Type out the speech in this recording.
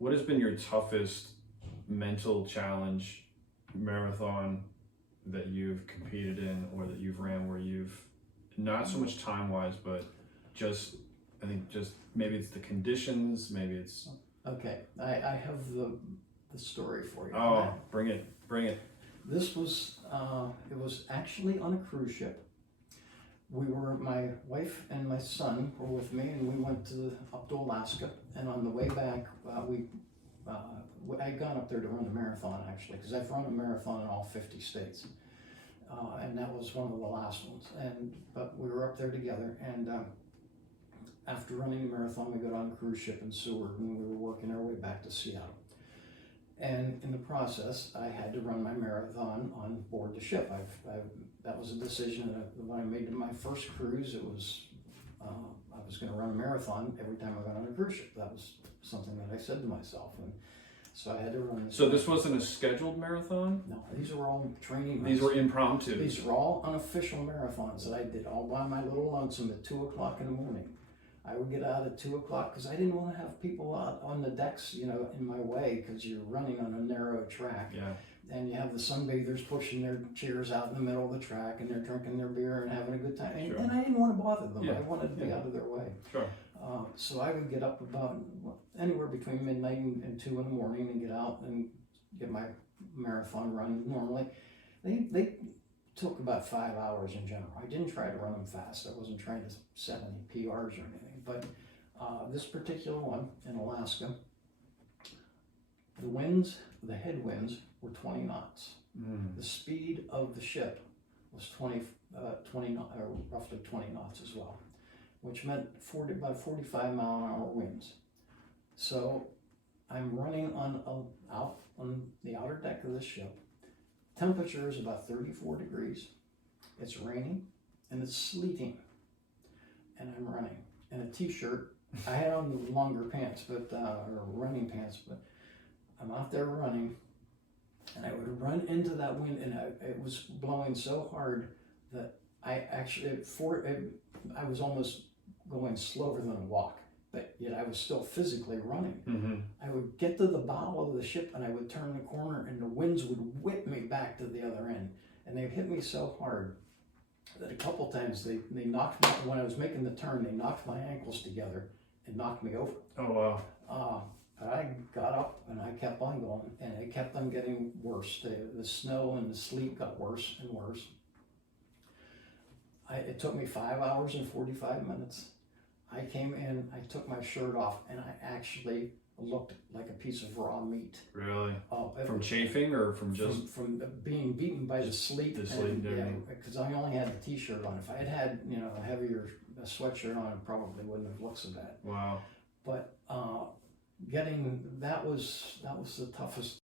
What has been your toughest mental challenge marathon that you've competed in or that you've ran where you've not so much time wise, but just I think just maybe it's the conditions, maybe it's Okay, I have the story for you. oh bring it. This was it was actually on a cruise ship. My wife and my son were with me, and we went up to Alaska. And on the way back, I'd gone up there to run a marathon actually, because I've run a marathon in all 50 states, and that was one of the last ones. But we were up there together, and after running the marathon, we got on a cruise ship in Seward, and we were working our way back to Seattle. And in the process, I had to run my marathon on board the ship. That was a decision that when I made my first cruise, it was I was going to run a marathon every time I went on a cruise ship. That was something that I said to myself, and so I had to run this. So this wasn't a scheduled marathon? No, these were all training. These were impromptu. These were all unofficial marathons that I did all by my little lonesome at 2 o'clock in the morning. I would get out at 2 o'clock because I didn't want to have people out on the decks, in my way, because you're running on a narrow track. Yeah. And you have the sunbathers pushing their chairs out in the middle of the track, and they're drinking their beer and having a good time. Sure. And I didn't want to bother them. Yeah. I wanted to be Yeah. out of their way. Sure. So I would get up about anywhere between midnight and 2 in the morning and get out and get my marathon run normally. They took about 5 hours in general. I didn't try to run them fast. I wasn't trying to set any PRs or anything. But this particular one in Alaska, the headwinds were 20 knots. The speed of the ship was roughly 20 knots as well, which meant about 45 mile an hour winds. So I'm running out on the outer deck of the ship. Temperature is about 34 degrees. It's raining and it's sleeting, and I'm running in a t-shirt. I had on longer pants, or running pants, but I'm out there running, and I would run into that wind, and it was blowing so hard that I was almost going slower than a walk, but yet I was still physically running. Mm-hmm. I would get to the bow of the ship, and I would turn the corner, and the winds would whip me back to the other end, and they hit me so hard that a couple times they knocked me, when I was making the turn, they knocked my ankles together and knocked me over. Oh wow. I got up and I kept on going, and it kept on getting worse. The snow and the sleet got worse and worse. It took me 5 hours and 45 minutes. I came in, I took my shirt off, and I actually looked like a piece of raw meat. Really? From chafing or from just from being beaten by the sleet? The sleet and everything. Because I only had a t-shirt on. If I had a heavier sweatshirt on, it probably wouldn't have looked so bad. wow. But that was the toughest